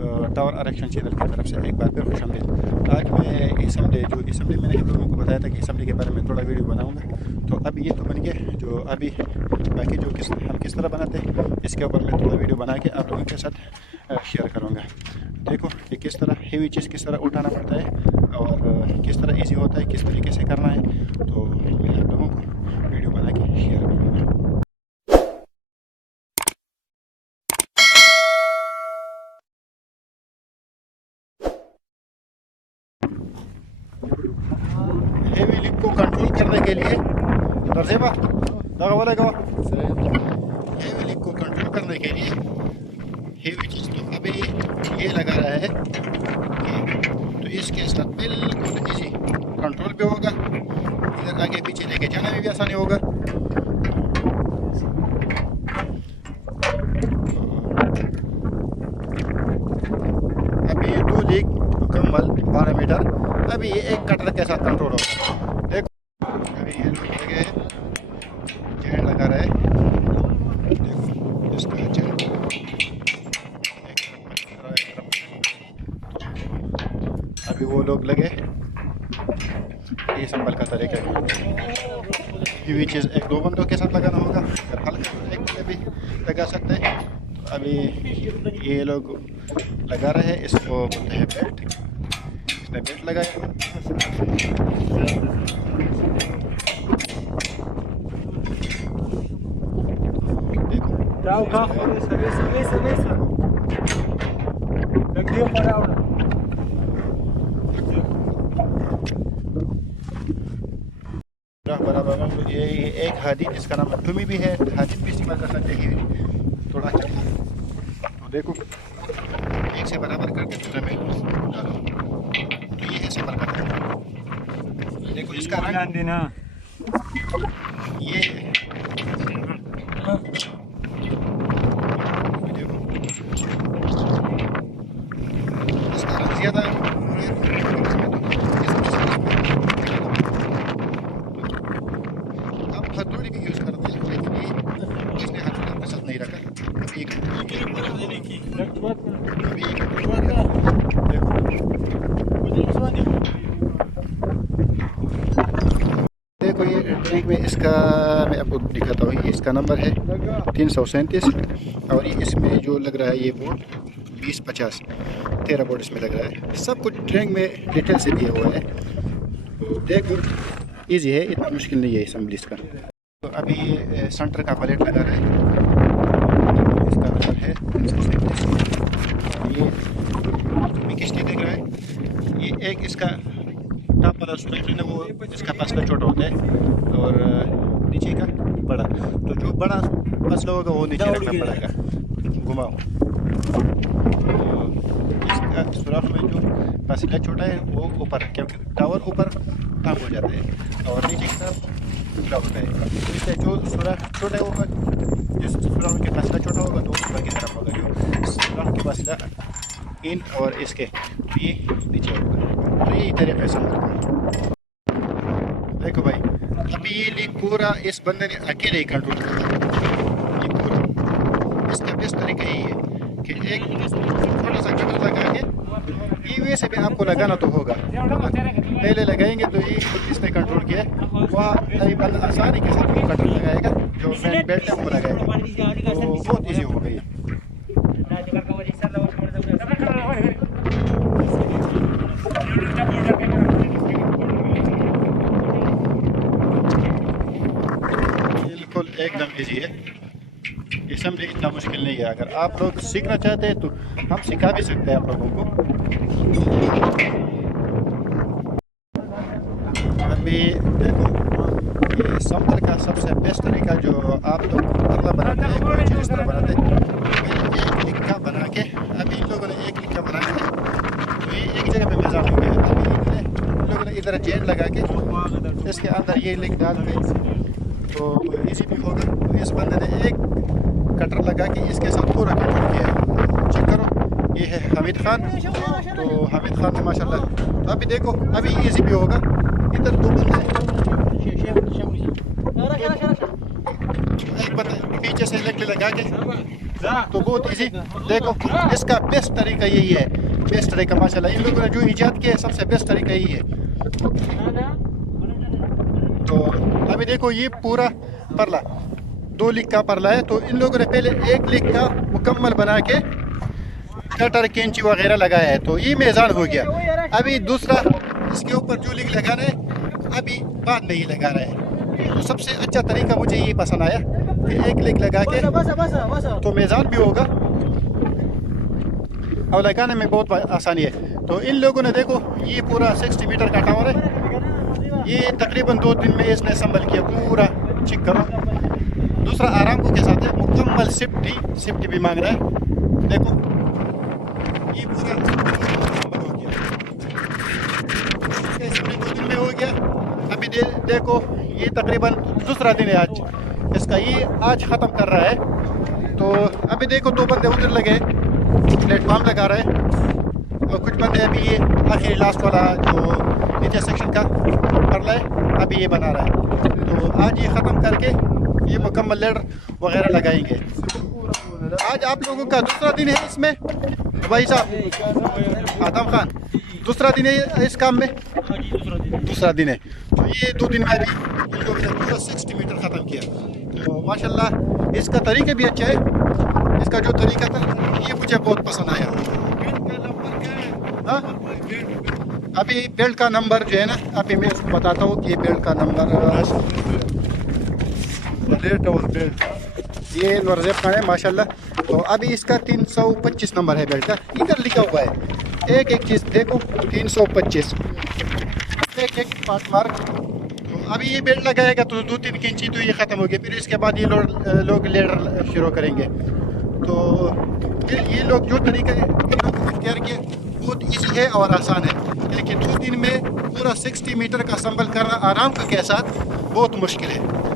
Tower आरक्षण channel की तरफ से एक बार फिर खुशामदीद। आज मैं असम्बली मैंने आप लोगों को बताया था कि असम्बली के बारे में थोड़ा वीडियो बनाऊंगा। तो अब ये तो बन गया जो अभी बाकी जो हम किस तरह बनाते हैं इसके ऊपर मैं थोड़ा वीडियो बना के आप लोगों के साथ शेयर करूँगा। देखो कि किस तरह हेवी चीज़ किस तरह उठाना पड़ता है और किस तरह ईजी होता है, किस तरीके से करना है। तो मैं आप लोगों को वीडियो बना के शेयर करूँगा। हेवी लिफ्ट को कंट्रोल करने के लिए हेवी लिफ्ट को कंट्रोल करने के लिए हेवी चीज़ तो अभी ये लगा रहा है कि तो इसके साथ बिल्कुल इजी कंट्रोल भी होगा, इधर आगे पीछे लेके जाने में भी आसानी होगा। अभी ये 2 लीक मुकम्मल 12 मीटर अभी ये एक कटर के साथ कंट्रोल होगा। देखो अभी ये लगे चैन लगा रहा है, देखो इसका चैन अभी वो लोग लगे। ये संभल का तरीका है, ये चीज़ 1-2 बंदों के साथ लगाना होगा, अगर हल्का एक बंदे भी लगा सकते हैं। तो अभी ये लोग लगा रहे हैं, इसको बोलते हैं बेल्ट। इसने बेल्ट लगाया, बराबर ये एक हादिद, इसका नाम टुमी भी है, हादिद भी इस्तेमाल कर सकते हैं थोड़ा अच्छा। तो देखो एक से बराबर करके दूसरे में डालो, तो ये है संभल का। देखो इसका रंग ये देखो इसका रंग ज़्यादा हथौड़ी भी यूज़ करते हैं, लेकिन ये इसने हथौड़ी अपने साथ नहीं रखा। देखो ये ट्रैक में इसका मैं आपको दिखाता हूँ, ये इसका नंबर है 337 और ये इसमें जो लग रहा है ये बोर्ड 2050 13 बोर्ड इसमें लग रहा है। सब कुछ ट्रैक में डिटेल से दिया हुआ है। तो देखो ईजी है, इतना मुश्किल नहीं है असम्बली इसका। तो अभी ये सेंटर का प्लेट लगा रहा है, इसका नंबर है 337। ये किसने देख रहा है, ये एक इसका टॉप वाला स्ट्राइक है वो इसका पसला छोटा होता है और नीचे का बड़ा। तो जो बड़ा पसला होगा वो नीचे रखना पड़ेगा, घुमाओ। तो इसका सुराख में जो पसला छोटा है वो ऊपर, क्योंकि टावर ऊपर काम हो जाता है और नीचे की तरफ खुला होता है। इसलिए जो सुराख छोटा होगा, जिस सुराख के पसला छोटा होगा तो ऊपर की तरफ होगा, जो सुराख के पसला इन और इसके ये नीचे होगा। तो ये तरीका है। देखो भाई अभी ये लीक पूरा इस बंदे ने अकेले ही कंट्रोल किया, ये पूरा। इसका बेस्ट तरीका यही है कि एक छोटा सा कटर लगा के, ये वैसे भी आपको लगाना तो होगा, पहले लगाएंगे तो ये इसने कंट्रोल किया, वह आसानी के साथ कटर लगाएगा, जो मेन बेल्ट है वो लगाएगा, तो बहुत ईजी हो गई। बिल्कुल एकदम ईजी है, असम्बली इतना मुश्किल नहीं है। अगर आप लोग सीखना चाहते हैं तो हम सिखा भी सकते हैं आप लोगों को। अभी देखो ये संभल का सबसे बेस्ट तरीका जो आप लोग पतला बनाते हैं, कोई चीज़ इस तरह बनाते हैं, एक लिक्का बना के, अभी इन लोगों ने एक लिक्का बना के तो ये एक जगह पे मिजाज हो गया। अभी इन लोगों ने इधर चेन लगा के इसके अंदर ये लिक डाल के तो इजी भी होगा। तो इस बंदे ने एक कटर लगा के इसके साथ पूरा कंट्रोल किया है। चेक करो, ये है हामिद खान। तो हामिद खान ने माशाल्लाह, तो अभी देखो अभी इजी भी होगा। इधर 2 बंदे, एक बंदा नीचे से लेके लगा के तो बहुत इजी। देखो इसका बेस्ट तरीका यही है, बेस्ट तरीका माशाल्लाह इन लोगों ने जो इजाद किया है सबसे बेस्ट तरीका यही है। तो अभी देखो ये पूरा परला 2 लीक का परला है, तो इन लोगों ने पहले 1 लीक का मुकम्मल बना के कटर कैंची वगैरह लगाया है, तो ये मेज़ान हो गया। अभी दूसरा इसके ऊपर जो लीक लगाना है अभी बाद में ही लगा रहा है। तो सबसे अच्छा तरीका मुझे ये पसंद आया कि 1 लीक लगा के तो मेज़ान भी होगा और लगाने में बहुत आसानी है। तो इन लोगों ने देखो ये पूरा 60 मीटर का टावर है, ये तकरीबन 2 दिन में इसने संभल किया पूरा। चेक करो, दूसरा आरामको के साथ है, मुकम्मल सिफ्टी भी मांग रहा है। देखो ये पूरा संभल हो गया, 2 दिन में हो गया। अभी देखो ये तकरीबन दूसरा दिन है आज इसका, ये आज ख़त्म कर रहा है। तो अभी देखो 2 बंदे उधर लगे प्लेटफॉर्म लगा रहे हैं और कुछ बंदे अभी ये आखिरी लास्ट वाला जो नीचे सेक्शन का परला है अभी ये बना रहा है। तो आज ये ख़त्म करके ये मुकम्मल लेडर वगैरह लगाएंगे। आज आप लोगों का दूसरा दिन है इसमें भाई साहब आदम खान, दूसरा दिन है इस काम में, दूसरा दिन है। तो ये 2 दिन में भी इन लोगों ने पूरा 60 मीटर ख़त्म किया। तो माशाल्लाह इसका तरीका भी अच्छा है, इसका जो तरीका था ये मुझे बहुत पसंद आया। हाँ अभी बेल्ट का नंबर जो है ना, अभी मैं उसको बताता हूँ कि बेल्ट का नंबर ये नरजेब का है माशाल्लाह। तो अभी इसका 325 नंबर है बेल्ट का, इधर लिखा हुआ है एक चीज़ देखो 325 एक पार्ट मार्क। तो अभी ये बेल्ट लगाएगा तो 2-3 इंची तो ये ख़त्म हो गया, फिर इसके बाद ये लोग लेडर शुरू करेंगे। तो ये लोग जो तरीका इख्तियार किया बहुत इजी है और आसान है, लेकिन 2 दिन में पूरा 60 मीटर का संभल करना आराम के साथ बहुत मुश्किल है।